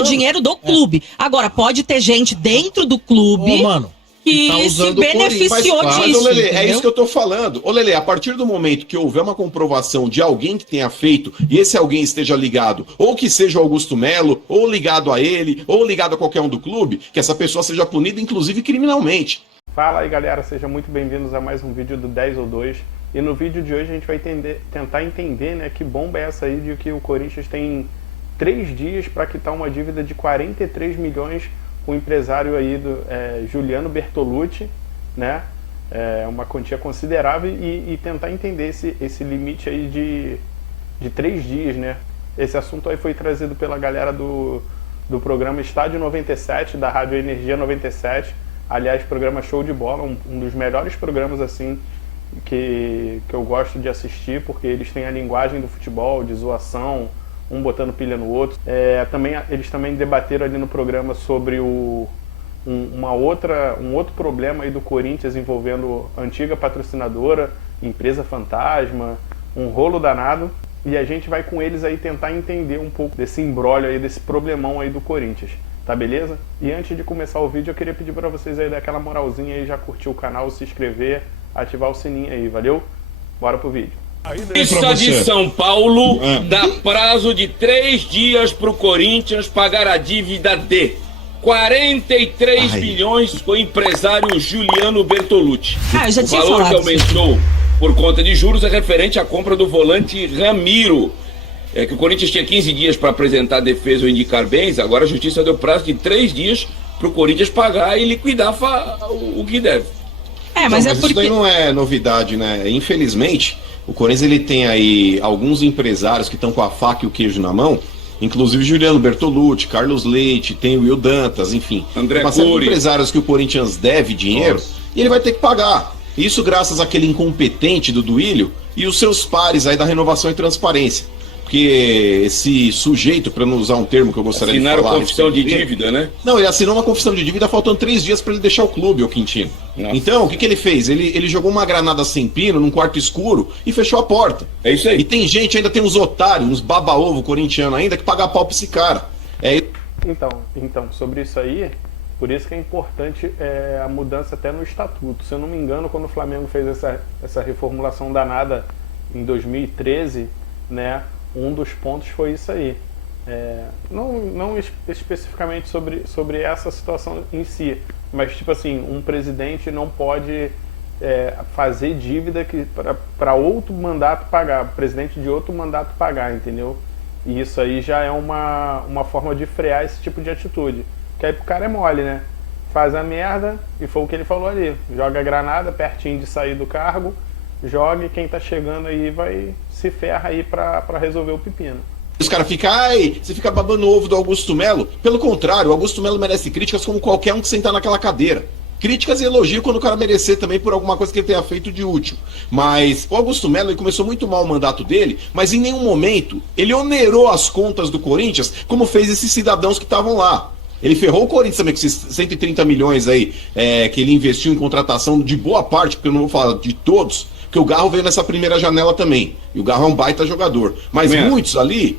o dinheiro do clube. Agora, pode ter gente dentro do clube que tá se beneficiou disso. Mas, ô, Lelê, entendeu? é isso que eu tô falando. Ô, Lelê, a partir do momento que houver uma comprovação de alguém que tenha feito, e esse alguém esteja ligado, ou que seja o Augusto Melo, ou ligado a ele, ou ligado a qualquer um do clube, que essa pessoa seja punida, inclusive criminalmente. Fala aí, galera, sejam muito bem-vindos a mais um vídeo do 10 ou 2. E no vídeo de hoje a gente vai tentar entender, né, que bomba é essa aí de que o Corinthians tem 3 dias para quitar uma dívida de 43 milhões com o empresário aí do Juliano Bertolucci, né? É uma quantia considerável e tentar entender esse limite aí de 3 dias, né? Esse assunto aí foi trazido pela galera do programa Estádio 97, da Rádio Energia 97. Aliás, programa show de bola, um dos melhores programas assim que eu gosto de assistir, porque eles têm a linguagem do futebol, de zoação, um botando pilha no outro. Eles também debateram ali no programa sobre um outro problema aí do Corinthians envolvendo a antiga patrocinadora, empresa fantasma, um rolo danado. E a gente vai com eles aí tentar entender um pouco desse imbróglio aí, desse problemão aí do Corinthians. Tá beleza? E antes de começar o vídeo, eu queria pedir para vocês aí dar aquela moralzinha aí, já curtir o canal, se inscrever, ativar o sininho aí, valeu? Bora pro vídeo. Justiça de São Paulo dá prazo de 3 dias para o Corinthians pagar a dívida de 43 milhões com o empresário Juliano Bertolucci. Eu já o tinha valor que falado aumentou por conta de juros é referente à compra do volante Ramiro. É que o Corinthians tinha 15 dias para apresentar a defesa ou indicar bens, agora a Justiça deu prazo de 3 dias para o Corinthians pagar e liquidar o que deve. Mas Isso daí não é novidade, né? Infelizmente, o Corinthians ele tem aí alguns empresários que estão com a faca e o queijo na mão, inclusive Juliano Bertolucci, Carlos Leite, tem o Will Dantas, enfim. André uma série de Cury. Empresários que o Corinthians deve dinheiro e ele vai ter que pagar. Isso graças àquele incompetente do Duílio e os seus pares aí da Renovação e Transparência. Porque esse sujeito, para não usar um termo que eu gostaria de falar... Assinaram confissão de dívida, né? Não, ele assinou uma confissão de dívida faltando 3 dias para ele deixar o clube, o Quintino. Nossa. Então, o que ele fez? Ele jogou uma granada sem pino num quarto escuro e fechou a porta. É isso aí. E tem gente, ainda tem uns otários, uns baba-ovo corintiano ainda, que paga pau pra esse cara. Então, sobre isso aí, por isso que é importante a mudança até no estatuto. Se eu não me engano, quando o Flamengo fez essa reformulação danada em 2013, né, um dos pontos foi isso aí. Não especificamente sobre essa situação em si, mas tipo assim, um presidente não pode fazer dívida para outro mandato pagar, presidente de outro mandato pagar, entendeu? E isso aí já é uma forma de frear esse tipo de atitude. Que aí pro cara é mole, né? Faz a merda, e foi o que ele falou ali, joga a granada pertinho de sair do cargo, joga e quem tá chegando aí se ferra aí pra resolver o pepino. Os caras ficam, você fica babando o ovo do Augusto Melo. Pelo contrário, o Augusto Melo merece críticas como qualquer um que sentar naquela cadeira. Críticas e elogio quando o cara merecer também por alguma coisa que ele tenha feito de útil. Mas o Augusto Melo ele começou muito mal o mandato dele, mas em nenhum momento ele onerou as contas do Corinthians como fez esses cidadãos que estavam lá. Ele ferrou o Corinthians também com esses 130 milhões aí que ele investiu em contratação de boa parte, porque eu não vou falar de todos, porque o Garro veio nessa primeira janela também. E o Garro é um baita jogador. Mas muitos ali,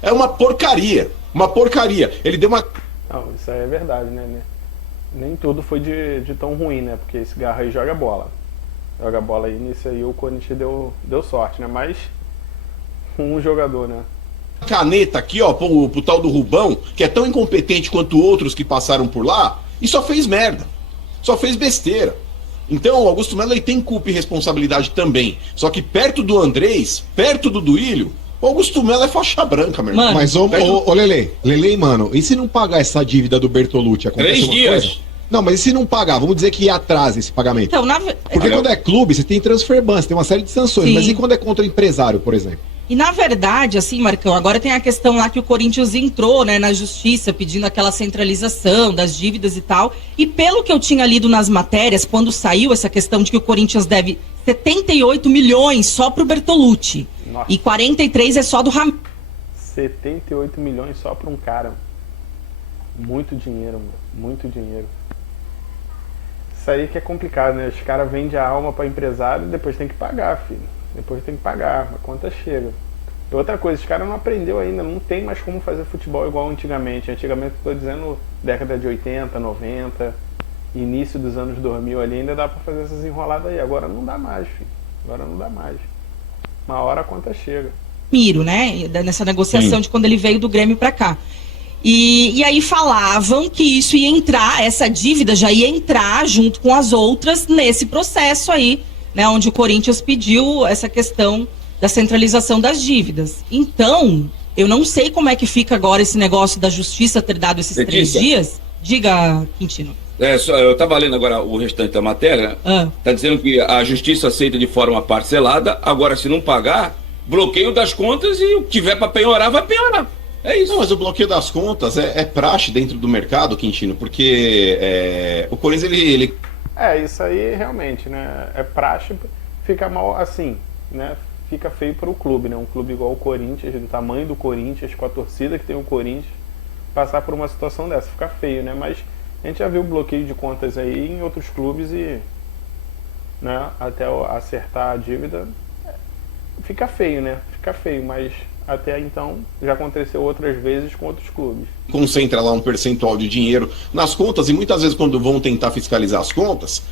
é uma porcaria. Uma porcaria. Ele deu uma... Não, isso aí é verdade, né? Nem tudo foi de tão ruim, né? Porque esse Garro aí joga bola. Joga bola aí, nisso aí o Corinthians deu sorte, né? Mas um jogador, né? Caneta aqui, ó, pro tal do Rubão, que é tão incompetente quanto outros que passaram por lá, e só fez merda. Só fez besteira. Então, o Augusto Melo ele tem culpa e responsabilidade também. Só que perto do Andrés, perto do Duílio, o Augusto Melo é faixa branca, meu irmão. Mas, Lele, mano, e se não pagar essa dívida do Bertolucci? 3 dias. Coisa? Não, mas e se não pagar? Vamos dizer que atrasa esse pagamento. Então, porque quando é clube, você tem transfer ban, você tem uma série de sanções. Sim. Mas e quando é contra empresário, por exemplo? E na verdade, assim, Marcão, agora tem a questão lá que o Corinthians entrou, né, na justiça pedindo aquela centralização das dívidas e tal. E pelo que eu tinha lido nas matérias, quando saiu essa questão de que o Corinthians deve 78 milhões só pro Bertolucci. Nossa. E 43 é só do Ramiro. 78 milhões só pra um cara. Muito dinheiro, mano. Muito dinheiro. Isso aí que é complicado, né? Os caras vendem a alma pra empresário e depois tem que pagar, filho. Depois tem que pagar, a conta chega. Outra coisa, os caras não aprendeu ainda, não tem mais como fazer futebol igual antigamente. Antigamente, estou dizendo, década de 80, 90, início dos anos 2000 ali, ainda dá pra fazer essas enroladas aí. Agora não dá mais, filho. Agora não dá mais. Uma hora a conta chega. Miro, né? Nessa negociação de quando ele veio do Grêmio pra cá. E aí falavam que isso ia entrar, essa dívida já ia entrar junto com as outras nesse processo aí, né? Onde o Corinthians pediu essa questão da centralização das dívidas. Então, eu não sei como é que fica agora esse negócio da justiça ter dado esses 3 dias. Diga, Quintino. Eu estava lendo agora o restante da matéria. Está dizendo que a justiça aceita de forma parcelada. Agora, se não pagar, bloqueio das contas e o que tiver para penhorar, vai penhorar. É isso. Não, mas o bloqueio das contas é praxe dentro do mercado, Quintino, porque o Corinthians, ele... Isso aí realmente, né? É praxe, fica mal assim, né? Fica feio para o clube, né? Um clube igual o Corinthians, do tamanho do Corinthians, com a torcida que tem o Corinthians, passar por uma situação dessa, fica feio, né? Mas a gente já viu bloqueio de contas aí em outros clubes e, né, até acertar a dívida, fica feio, né? Fica feio, mas até então já aconteceu outras vezes com outros clubes. Concentra lá um percentual de dinheiro nas contas e muitas vezes quando vão tentar fiscalizar as contas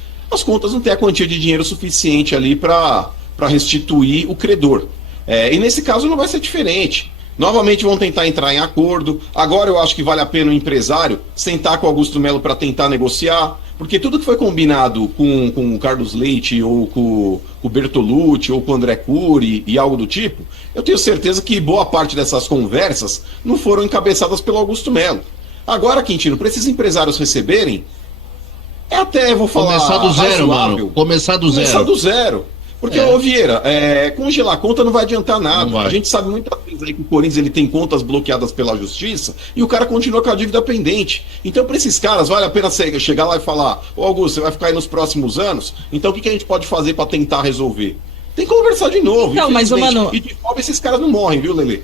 não têm a quantia de dinheiro suficiente ali para restituir o credor. E nesse caso não vai ser diferente. Novamente vão tentar entrar em acordo. Agora eu acho que vale a pena o empresário sentar com o Augusto Melo para tentar negociar, porque tudo que foi combinado com o Carlos Leite ou com o Bertolucci ou com o André Cury e algo do tipo, eu tenho certeza que boa parte dessas conversas não foram encabeçadas pelo Augusto Melo. Agora, Quintino, para esses empresários receberem, até vou falar... Começar do zero, mano. Começar do zero. Porque, ô Vieira, congelar a conta não vai adiantar nada. A gente sabe muitas vezes aí que o Corinthians ele tem contas bloqueadas pela justiça e o cara continua com a dívida pendente. Então, para esses caras, vale a pena chegar lá e falar: ô Augusto, você vai ficar aí nos próximos anos, então o que a gente pode fazer para tentar resolver? Tem que conversar de novo. Não, mas, mano... E de pobre esses caras não morrem, viu, Lelê?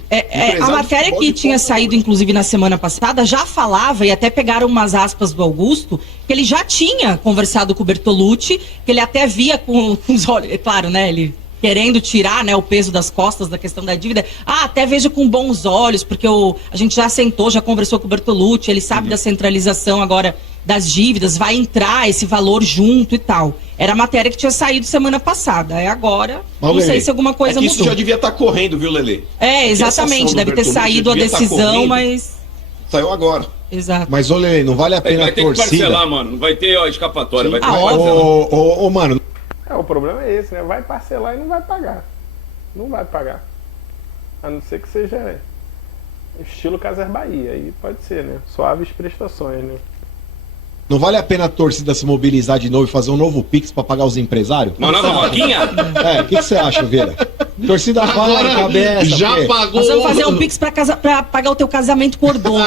A matéria que tinha saído, inclusive, na semana passada, já falava, e até pegaram umas aspas do Augusto, que ele já tinha conversado com o Bertolucci, que ele até via com os olhos... Claro, né, ele querendo tirar, né, o peso das costas da questão da dívida. Até vejo com bons olhos, porque a gente já sentou, já conversou com o Bertolucci, ele sabe da centralização agora das dívidas, vai entrar esse valor junto e tal. Era a matéria que tinha saído semana passada. Agora, não sei se alguma coisa mudou. Isso já devia estar correndo, viu, Lelê? Exatamente, deve ter saído a decisão, mas... Saiu agora. Exato. Mas, olha aí, não vale a pena a torcida... Vai ter que parcelar, mano. Não vai ter escapatória. Vai ter que parcelar. Mano... O problema é esse, né? Vai parcelar e não vai pagar. Não vai pagar. A não ser que seja estilo Casas Bahia. Aí pode ser, né? Suaves prestações, né? Não vale a pena a torcida se mobilizar de novo e fazer um novo Pix pra pagar os empresários? Uma nova vaquinha? O que você acha, Vieira? Torcida agora vai, cabeça. Já porque... pagou. Nós vamos fazer um Pix pra pagar o teu casamento com Ordônio.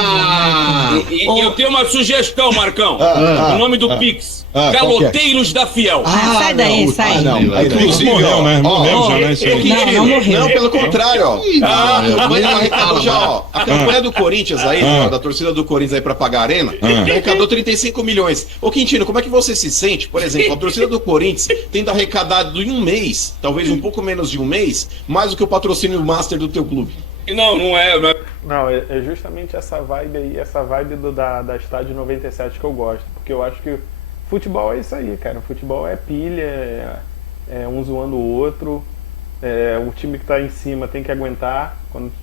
Eu tenho uma sugestão, Marcão. O nome do Pix. Galoteiros da Fiel. Sai daí, sai. Inclusive, morreu, né? Morreu já, né? Isso aí. Não morreu. Não, pelo contrário, ó. A campanha do Corinthians aí, da torcida do Corinthians aí pra pagar a arena, arrecadou 35 milhões. Ô, Quintino, como é que você se sente, por exemplo, a torcida do Corinthians tendo arrecadado em um mês, talvez um pouco menos de um mês, mais do que o patrocínio master do teu clube? Não é. Não, é justamente essa vibe aí, essa vibe da Estádio 97 que eu gosto. Porque eu acho que futebol é isso aí, cara. Futebol é pilha, é um zoando o outro. O time que tá em cima tem que aguentar.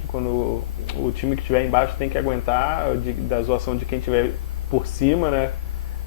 Quando o time que estiver embaixo tem que aguentar da zoação de quem estiver por cima, né?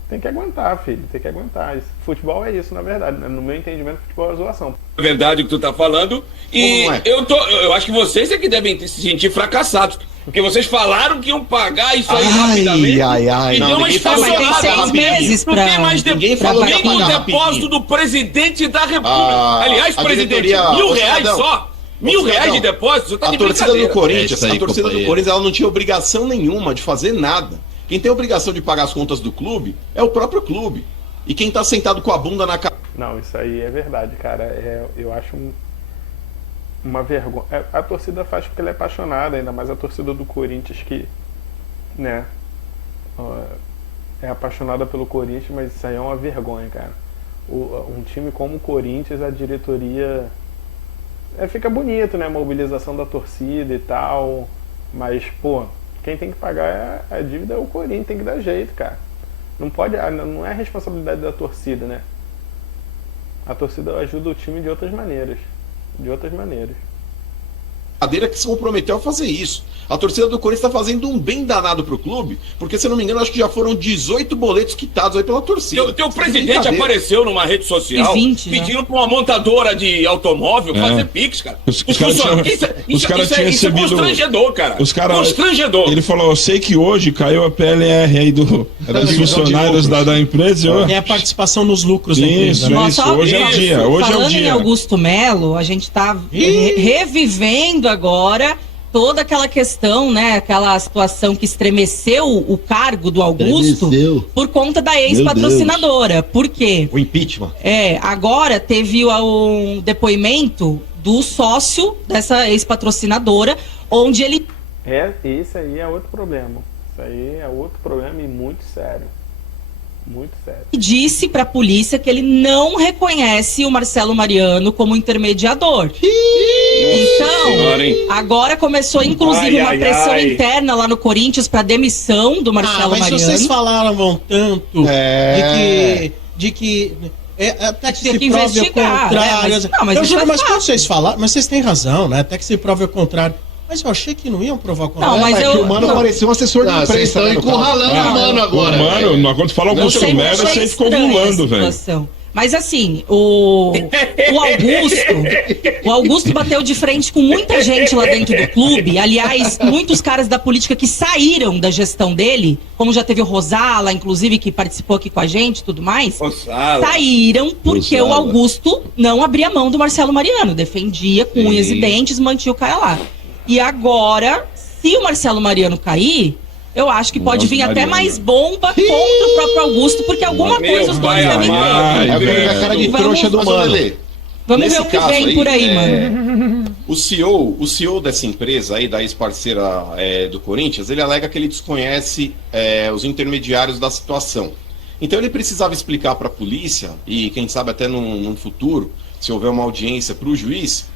Tem que aguentar, filho. Tem que aguentar. Futebol é isso, na verdade. No meu entendimento, futebol é zoação. É verdade o que tu tá falando. E eu acho que vocês é que devem se sentir fracassados. Porque vocês falaram que iam pagar isso aí rapidamente. E deu uma estacionada. Tem 6 meses pra... Não tem mais Ninguém falou nem que ia o pagar depósito do presidente da República. Aliás, presidente, R$1.000 só. R$1.000 de depósito, você tá de torcida do brincadeira. Corinthians, a torcida do Corinthians, ela não tinha obrigação nenhuma de fazer nada. Quem tem obrigação de pagar as contas do clube é o próprio clube. E quem tá sentado com a bunda na cara... Não, isso aí é verdade, cara. Eu acho uma vergonha. A torcida faz porque ela é apaixonada, ainda mais a torcida do Corinthians que, né, é apaixonada pelo Corinthians, mas isso aí é uma vergonha, cara. Um time como o Corinthians, a diretoria fica bonito, né? Mobilização da torcida e tal. Mas, pô, quem tem que pagar a dívida é o Corinthians, tem que dar jeito, cara. Não é responsabilidade da torcida, né? A torcida ajuda o time de outras maneiras. Cadeira que se comprometeu a fazer isso. A torcida do Corinthians está fazendo um bem danado pro clube, porque, se eu não me engano, acho que já foram 18 boletos quitados aí pela torcida. Teu presidente apareceu numa rede social 20, pedindo pra uma montadora de automóvel fazer pix, cara. Os caras tinham recebido... Isso é constrangedor, cara. Constrangedor. Ele falou, eu sei que hoje caiu a PLR aí dos funcionários da empresa. É a participação nos lucros da empresa. Isso, hoje é o dia. Falando em Augusto Melo, a gente tá revivendo agora toda aquela questão, né, aquela situação que estremeceu o cargo do Augusto por conta da ex-patrocinadora. Por quê? O impeachment. Agora teve um depoimento do sócio dessa ex-patrocinadora, onde ele... Isso aí é outro problema. Isso aí é outro problema e muito sério. Muito sério. Disse pra polícia que ele não reconhece o Marcelo Mariano como intermediador. Então, agora começou inclusive uma pressão interna lá no Corinthians pra demissão do Marcelo Mariano. Mas vocês falaram tanto de que até que se prove o contrário. Mas quando vocês falaram, mas vocês têm razão, né? Até que se prove o contrário. Mas eu achei que não iam provar o contrário. Não, mas o Mano parecia um assessor de imprensa. Vocês estão encurralando o Mano agora. Mano, quando fala Augusto Melo, você ficou pulando, velho. Mas assim, o Augusto bateu de frente com muita gente lá dentro do clube. Aliás, muitos caras da política que saíram da gestão dele, como já teve o Rosala, inclusive, que participou aqui com a gente e tudo mais, saíram porque o Augusto não abria mão do Marcelo Mariano, defendia com unhas e dentes, mantinha o cara lá. E agora, se o Marcelo Mariano cair, eu acho que pode vir até mais bomba contra o próprio Augusto, porque alguma coisa os dois devem ter. A cara de trouxa do Mano. Vamos ver o que vem por aí, mano. O CEO dessa empresa aí, da ex-parceira do Corinthians, ele alega que ele desconhece os intermediários da situação. Então ele precisava explicar para a polícia, e quem sabe até num futuro, se houver uma audiência para o juiz,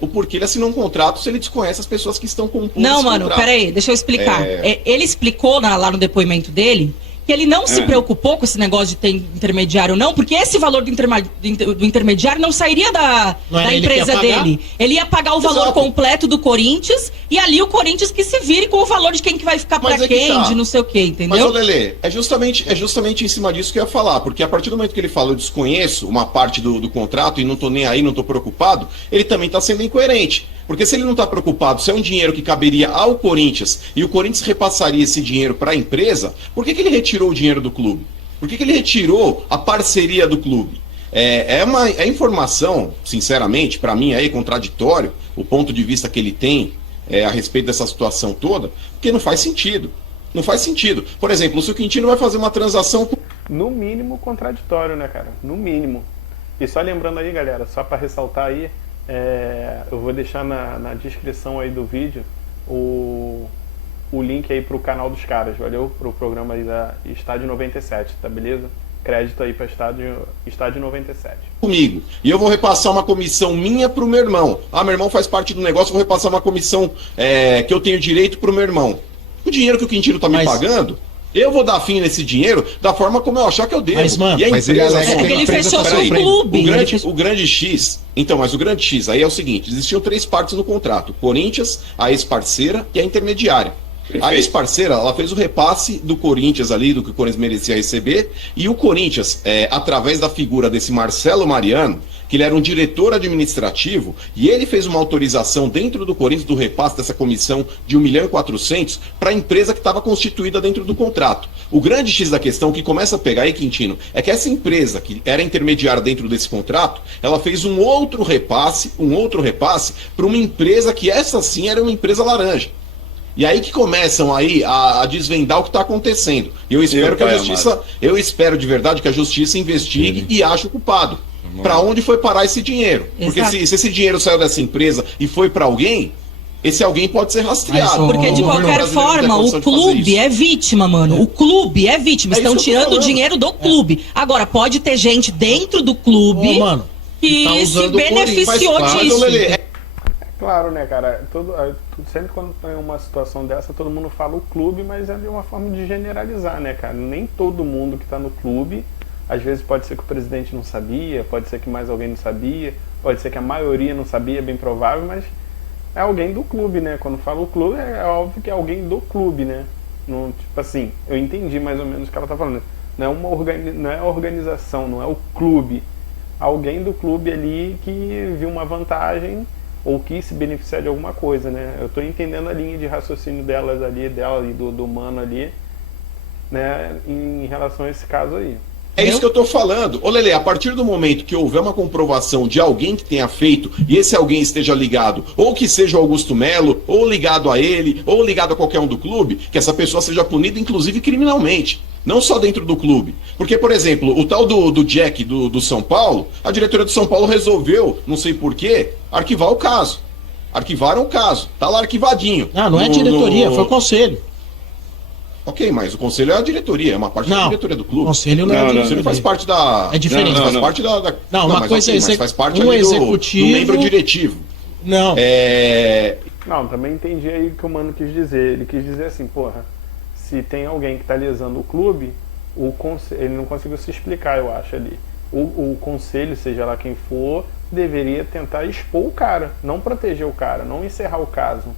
o porquê ele assinou um contrato se ele desconhece as pessoas que estão compondo esse contrato. Peraí, deixa eu explicar. Ele explicou lá no depoimento dele que ele não se preocupou com esse negócio de ter intermediário não, porque esse valor do intermediário não sairia da empresa dele. Ele ia pagar o valor completo do Corinthians e ali o Corinthians que se vire com o valor de quem que vai ficar pra quem, de não sei o que, entendeu? Mas, ô Lelê, é justamente em cima disso que eu ia falar, porque a partir do momento que ele fala, eu desconheço uma parte do contrato e não tô nem aí, não tô preocupado, ele também tá sendo incoerente. Porque se ele não está preocupado se é um dinheiro que caberia ao Corinthians e o Corinthians repassaria esse dinheiro para a empresa, por que ele retirou o dinheiro do clube? Por que ele retirou a parceria do clube? É informação, sinceramente, para mim é contraditório o ponto de vista que ele tem a respeito dessa situação toda, porque não faz sentido. Não faz sentido. Por exemplo, se o Quintino vai fazer uma transação... No mínimo contraditório, né, cara? No mínimo. E só lembrando aí, galera, só para ressaltar aí, eu vou deixar na descrição aí do vídeo o link aí pro canal dos caras, valeu? Pro programa aí da Estádio 97, tá beleza? Crédito aí pra Estádio 97. Comigo. E eu vou repassar uma comissão minha pro meu irmão. Meu irmão faz parte do negócio, eu vou repassar uma comissão que eu tenho direito pro meu irmão. O dinheiro que o Quintino tá me pagando, eu vou dar fim nesse dinheiro da forma como eu achar que eu devo. Mas, mano, e a empresa, ele fechou seu clube. O grande X. Então, mas o grande X aí é o seguinte: existiam 3 partes no contrato: Corinthians, a ex-parceira e a intermediária. A ex-parceira, ela fez o repasse do Corinthians ali, do que o Corinthians merecia receber, e o Corinthians, através da figura desse Marcelo Mariano, que ele era um diretor administrativo, e ele fez uma autorização dentro do Corinthians do repasse dessa comissão de 1.400.000 para a empresa que estava constituída dentro do contrato. O grande X da questão que começa a pegar aí, Quintino, é que essa empresa que era intermediária dentro desse contrato, ela fez um outro repasse para uma empresa que essa sim era uma empresa laranja. E aí que começam aí a desvendar o que está acontecendo. E eu espero que a justiça, eu espero de verdade que a justiça investigue e ache o culpado. Para onde foi parar esse dinheiro? Porque se esse dinheiro saiu dessa empresa e foi para alguém, esse alguém pode ser rastreado. Porque de qualquer forma, o clube é vítima, mano. O clube é vítima. Estão tirando o dinheiro do clube. Agora, pode ter gente dentro do clube que se beneficiou disso. Claro, né, cara? Sempre quando tem uma situação dessa, todo mundo fala o clube, mas é uma forma de generalizar, né, cara? Nem todo mundo que tá no clube, às vezes pode ser que o presidente não sabia, pode ser que mais alguém não sabia, pode ser que a maioria não sabia, bem provável, mas é alguém do clube, né? Quando fala o clube, é óbvio que é alguém do clube, né? Não, tipo assim, eu entendi mais ou menos o que ela tá falando. Não é a organização, não é o clube. Alguém do clube ali que viu uma vantagem ou quis se beneficiar de alguma coisa, né? Eu tô entendendo a linha de raciocínio dela e do mano ali, né, em relação a esse caso aí. É isso que eu tô falando. Ô Lelê, a partir do momento que houver uma comprovação de alguém que tenha feito, e esse alguém esteja ligado, ou que seja o Augusto Melo, ou ligado a ele, ou ligado a qualquer um do clube, que essa pessoa seja punida, inclusive criminalmente. Não só dentro do clube. Porque, por exemplo, o tal do Jack do São Paulo, a diretoria do São Paulo resolveu, não sei porquê, arquivar o caso. Arquivaram o caso. Tá lá arquivadinho. Não é a diretoria, foi o conselho. Ok, mas o conselho é a diretoria, é uma parte da diretoria do clube. O conselho não é a diretoria. O conselho faz parte da... É diferente. Faz parte da... Não, uma coisa é faz parte um executivo... do membro diretivo. Não. Não, também entendi aí o que o mano quis dizer. Ele quis dizer assim, porra, se tem alguém que tá lesando o clube, ele não conseguiu se explicar, eu acho, ali. O conselho, seja lá quem for, deveria tentar expor o cara, não proteger o cara, não encerrar o caso,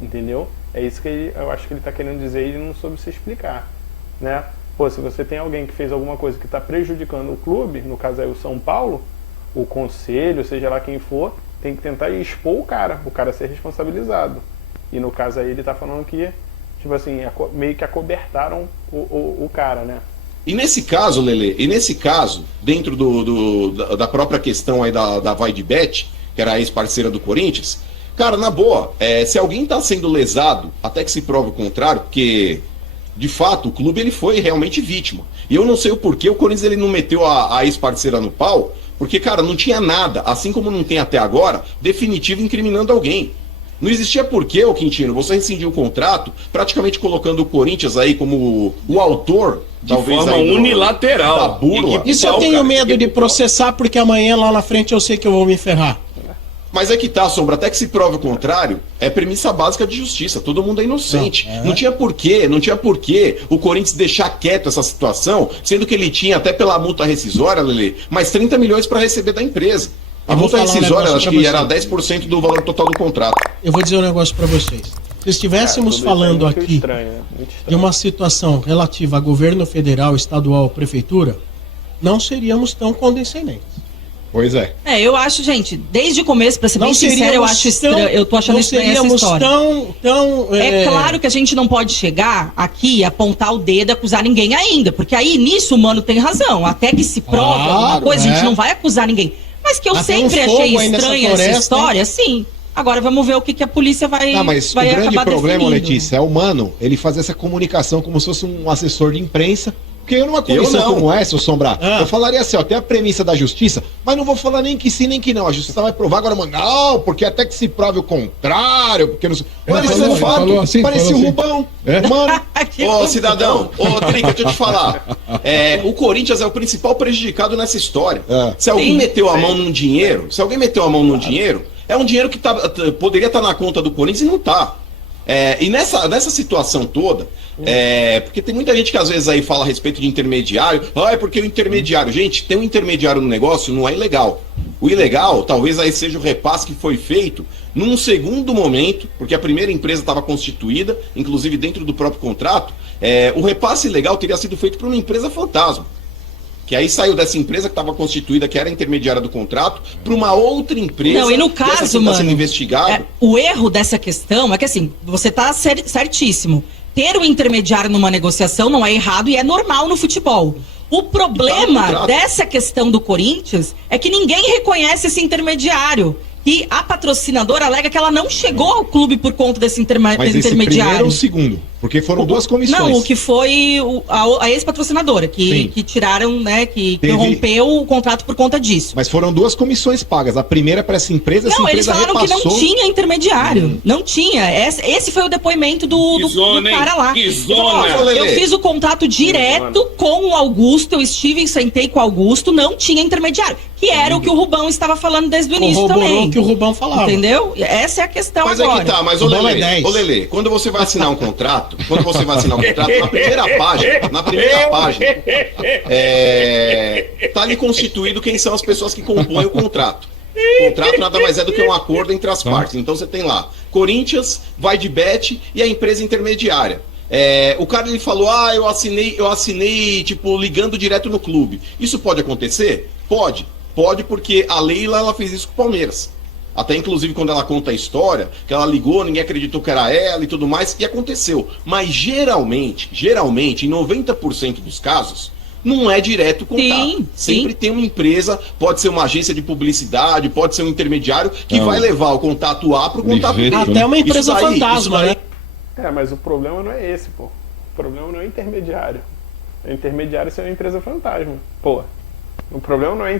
entendeu? É isso que eu acho que ele está querendo dizer e ele não soube se explicar, né? Pô, se você tem alguém que fez alguma coisa que está prejudicando o clube, no caso aí o São Paulo, o conselho, seja lá quem for, tem que tentar expor o cara ser responsabilizado. E no caso aí ele está falando que, tipo assim, meio que acobertaram o cara, né? E nesse caso, Lelê, dentro da própria questão aí da Vaidebet, que era a ex-parceira do Corinthians, cara, na boa, se alguém tá sendo lesado, até que se prove o contrário, porque, de fato, o clube ele foi realmente vítima. E eu não sei o porquê o Corinthians ele não meteu a ex-parceira no pau, porque, cara, não tinha nada, assim como não tem até agora, definitivo incriminando alguém. Não existia porquê, ô Quintino, você rescindiu o contrato, praticamente colocando o Corinthians aí como o autor, de forma unilateral. Da burla. E se eu tenho medo de processar porque amanhã lá na frente eu sei que eu vou me ferrar? Mas é que tá, Sombra, até que se prove o contrário, é premissa básica de justiça, todo mundo é inocente. Não tinha porquê o Corinthians deixar quieto essa situação, sendo que ele tinha, até pela multa rescisória, Lelê, mais 30 milhões para receber da empresa. A multa rescisória, acho que era 10% do valor total do contrato. Eu vou dizer um negócio para vocês. Se estivéssemos falando aqui de uma situação relativa a governo federal, estadual, prefeitura, não seríamos tão condescendentes. Pois é. Eu acho, gente, desde o começo, pra ser bem sincero, eu acho estranho. Eu tô achando estranha essa história. É claro que a gente não pode chegar aqui e apontar o dedo e acusar ninguém ainda. Porque aí, nisso, o mano tem razão. Até que se prove alguma coisa, a gente não vai acusar ninguém. Mas que eu sempre achei estranha essa história, sim. Agora vamos ver o que a polícia vai mas vai o grande problema, definindo. Letícia, é o mano, ele fazer essa comunicação como se fosse um assessor de imprensa. Porque eu numa comissão como essa, o Sombra, eu falaria assim, ó, tem a premissa da justiça, mas não vou falar nem que sim, nem que não. A justiça vai provar agora, mano, não, porque até que se prove o contrário, porque não sei. Mas isso é fato, assim, parecia um Rubão. Mano. Ô, cidadão, Trica, deixa eu te falar. O Corinthians é o principal prejudicado nessa história. Se alguém meteu a mão num dinheiro, é um dinheiro que poderia estar na conta do Corinthians e não tá. E nessa situação toda, porque tem muita gente que às vezes aí fala a respeito de intermediário, porque o intermediário, gente, ter um intermediário no negócio não é ilegal. O ilegal, talvez aí seja o repasse que foi feito num segundo momento, porque a primeira empresa estava constituída, inclusive dentro do próprio contrato, o repasse ilegal teria sido feito por uma empresa fantasma. Que aí saiu dessa empresa que estava constituída, que era intermediária do contrato, para uma outra empresa. Não, e no caso, mano, sendo investigado. O erro dessa questão é que, assim, você tá certíssimo. Ter um intermediário numa negociação não é errado e é normal no futebol. O problema dessa questão do Corinthians é que ninguém reconhece esse intermediário. E a patrocinadora alega que ela não chegou ao clube por conta desse intermediário. Mas esse primeiro ou o segundo? Porque foram duas comissões. Não, o que foi a ex-patrocinadora, que tiraram, né, que rompeu o contrato por conta disso. Mas foram duas comissões pagas. A primeira para essa empresa eles falaram repassou... que não tinha intermediário. Não tinha. Esse foi o depoimento do cara lá. Que zona! Eu fiz o contrato direto com o Augusto, eu estive e sentei com o Augusto, não tinha intermediário. Que era o que o Rubão estava falando desde o início também. Que o Rubão falava. Entendeu? Essa é a questão mas agora. Mas é que tá, mas ô Lelê, quando você vai assinar um contrato, na primeira página, tá ali constituído quem são as pessoas que compõem o contrato. O contrato nada mais é do que um acordo entre as partes. Então você tem lá, Corinthians, Vai de Bet e a empresa intermediária. O cara ele falou, eu assinei, tipo, ligando direto no clube. Isso pode acontecer? Pode porque a Leila ela fez isso com o Palmeiras. Até inclusive quando ela conta a história, que ela ligou, ninguém acreditou que era ela e tudo mais, e aconteceu. Mas geralmente, em 90% dos casos, não é direto contato. Sempre tem uma empresa, pode ser uma agência de publicidade, pode ser um intermediário, que vai levar o contato A pro contato B. Até uma empresa fantasma, né? Mas o problema não é esse, pô. O problema não é intermediário. O intermediário é uma empresa fantasma. Pô, o problema não é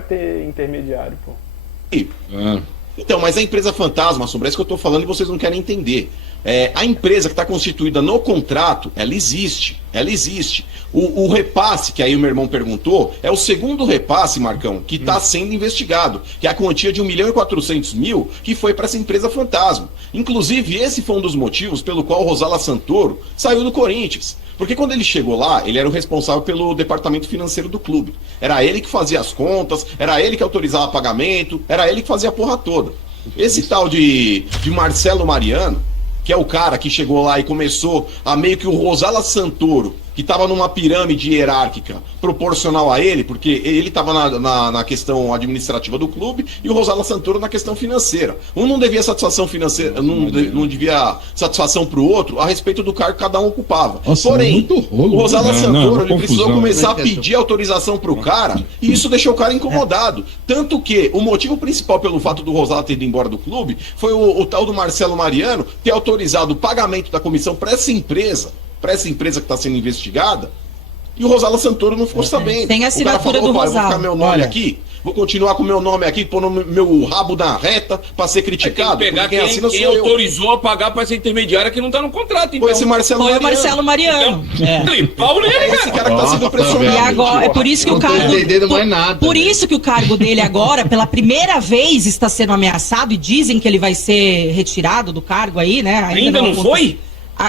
ter intermediário, pô. Então, mas a empresa fantasma, sobre isso que eu tô falando e vocês não querem entender. A empresa que está constituída no contrato, ela existe. O repasse, que aí o meu irmão perguntou, é o segundo repasse, Marcão, que está sendo investigado, que é a quantia de 1.400.000 que foi para essa empresa fantasma. Inclusive, esse foi um dos motivos pelo qual o Rosala Santoro saiu do Corinthians. Porque quando ele chegou lá, ele era o responsável pelo departamento financeiro do clube. Era ele que fazia as contas, era ele que autorizava pagamento, era ele que fazia a porra toda. Esse tal de Marcelo Mariano, que é o cara que chegou lá e começou a meio que o Rosala Santoro, que estava numa pirâmide hierárquica proporcional a ele, porque ele estava na questão administrativa do clube e o Rosala Santoro na questão financeira. Um não devia satisfação financeira, não devia satisfação para o outro a respeito do cargo que cada um ocupava. Nossa, porém, o Rosala Santoro ele precisou começar a né? pedir autorização para o cara e isso deixou o cara incomodado. Tanto que o motivo principal pelo fato do Rosala ter ido embora do clube foi o tal do Marcelo Mariano ter autorizado o pagamento da comissão para essa empresa que está sendo investigada, e o Rosala Santoro não ficou sabendo. Tem a assinatura do Rosala. Vou ficar meu nome aqui, vou continuar com o meu nome aqui, pôr meu rabo na reta para ser criticado. Tem que pegar quem autorizou a pagar para essa intermediária que não está no contrato. Então. Foi esse Marcelo Mariano. Foi o Marcelo Mariano. Tripau nele, cara. Esse cara que está sendo pressionado. E agora, é por isso que o cargo... Por isso que o cargo dele agora, pela primeira vez, está sendo ameaçado e dizem que ele vai ser retirado do cargo aí, né? Ainda não foi?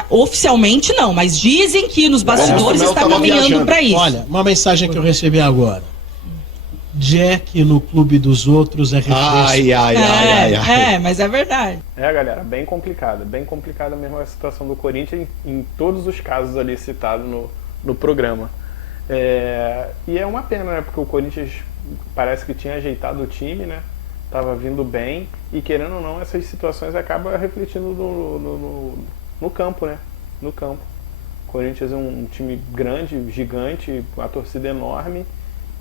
Oficialmente não, mas dizem que nos bastidores está caminhando para isso. Olha, uma mensagem que eu recebi agora. Jack no clube dos outros é refresco. Mas é verdade. Galera, bem complicada mesmo a situação do Corinthians em todos os casos ali citados no programa. E é uma pena, né? Porque o Corinthians parece que tinha ajeitado o time, né? Tava vindo bem e querendo ou não, essas situações acabam refletindo no campo, né? No campo. O Corinthians é um time grande, gigante, com a torcida enorme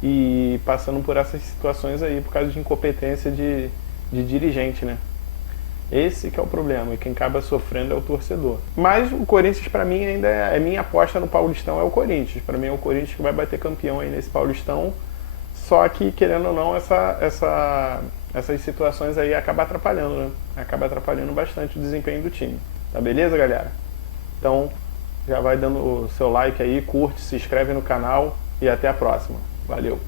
e passando por essas situações aí por causa de incompetência de dirigente, né? Esse que é o problema, e quem acaba sofrendo é o torcedor. Mas o Corinthians, para mim, ainda é minha aposta no Paulistão, é o Corinthians. Para mim é o Corinthians que vai bater campeão aí nesse Paulistão, só que, querendo ou não, essas situações aí acabam atrapalhando, né? Acaba atrapalhando bastante o desempenho do time. Tá beleza, galera? Então, já vai dando o seu like aí, curte, se inscreve no canal e até a próxima. Valeu!